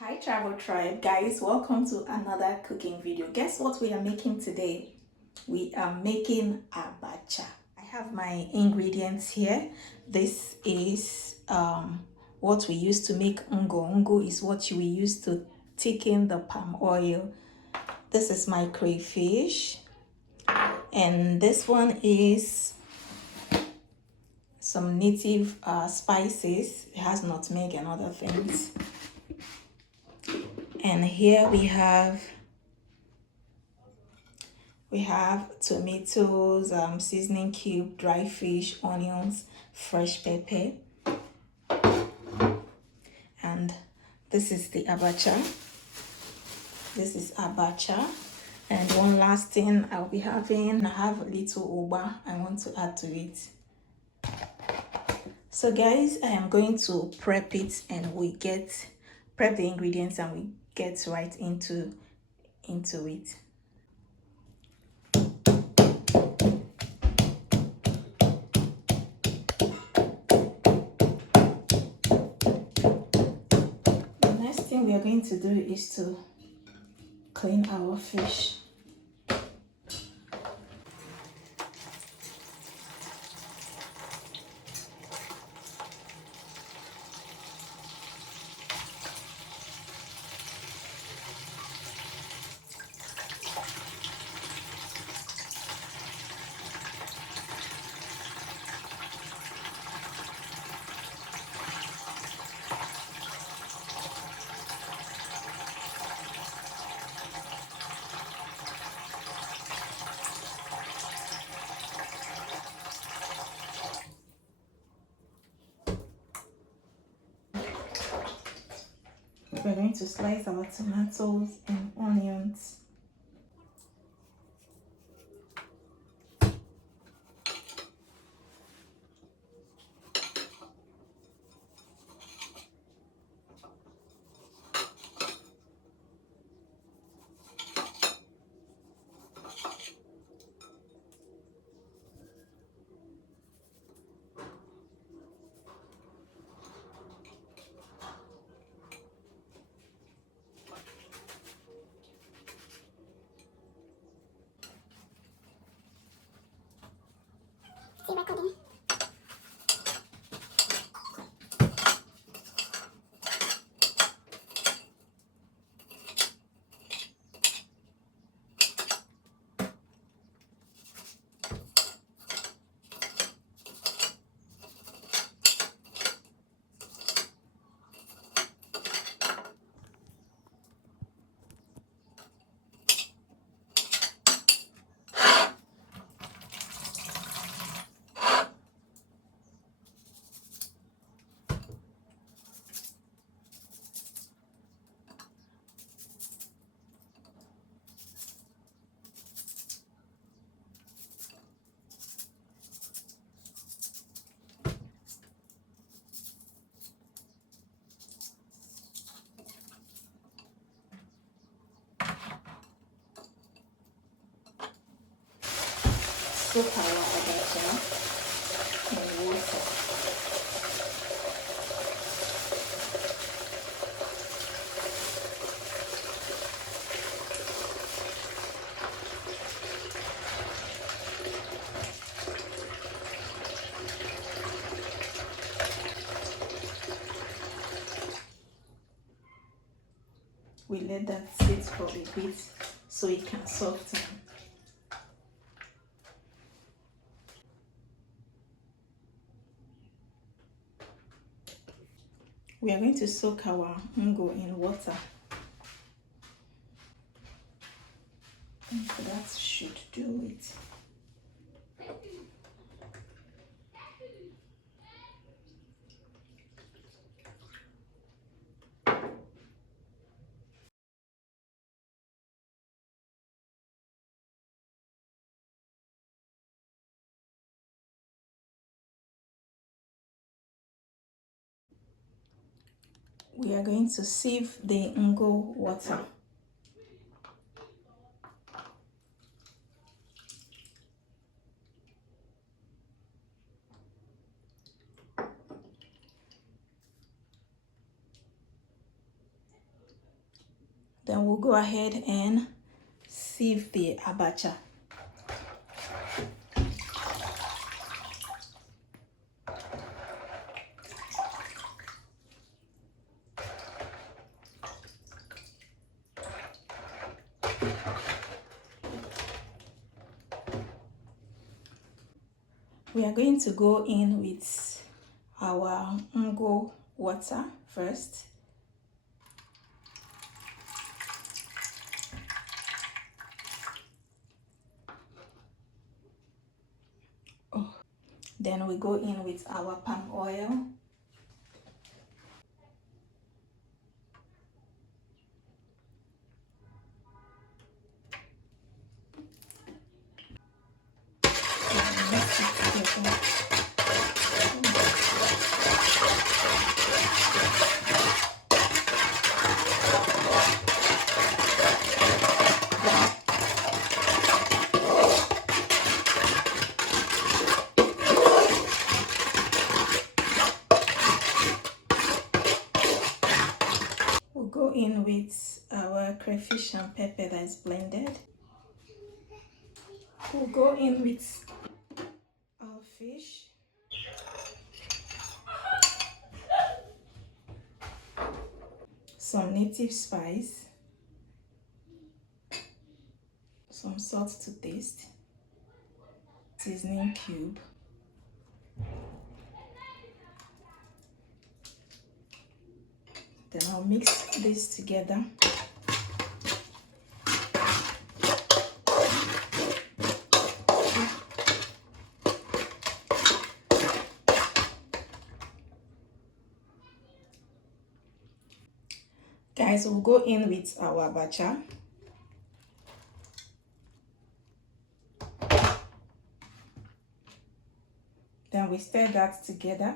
Hi Travel Tribe guys, welcome to another cooking video. Guess what we are making today? We are making abacha. I have my ingredients here. This is what we use to make ungo. Ungo is what we use to thicken the palm oil. This is my crayfish, and this one is some native spices. It has nutmeg and other things. And here we have tomatoes, seasoning cube, dry fish, onions, fresh pepper, and this is the abacha. This is abacha. And one last thing I'll be having, I have a little uba I want to add to it. So guys, I am going to prep it, and prep the ingredients, and we get right into it. The next thing we are going to do is to clean our fish. We're going to slice our tomatoes and onions. Recording. Soak our abacha in water. We let that sit for a bit so it can soften. We are going to soak our ungo in water. And that should do it. We are going to sieve the ungo water. Then we'll go ahead and sieve the abacha. We are going to go in with our ungo water first. Then we go in with our palm oil. We'll go in with our crayfish and pepper that is blended. We'll go in with our fish. Some native spice. Some salt to taste. Seasoning cube. Then I'll mix this together. Guys, we'll go in with our abacha. Then we stir that together.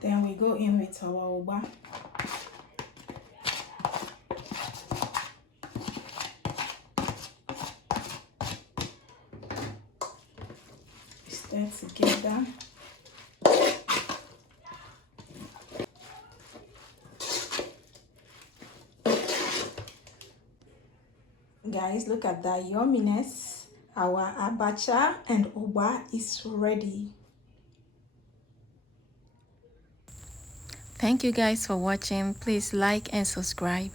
Then we go in with our uba. Stir together. Guys, look at that yumminess. Our abacha and uba is ready. Thank you guys for watching. Please like and subscribe.